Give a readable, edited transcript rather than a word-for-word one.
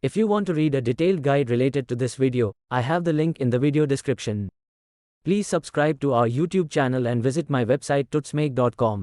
If you want to read a detailed guide related to this video, I have the link in the video description. Please subscribe to our YouTube channel and visit my website tutsmake.com.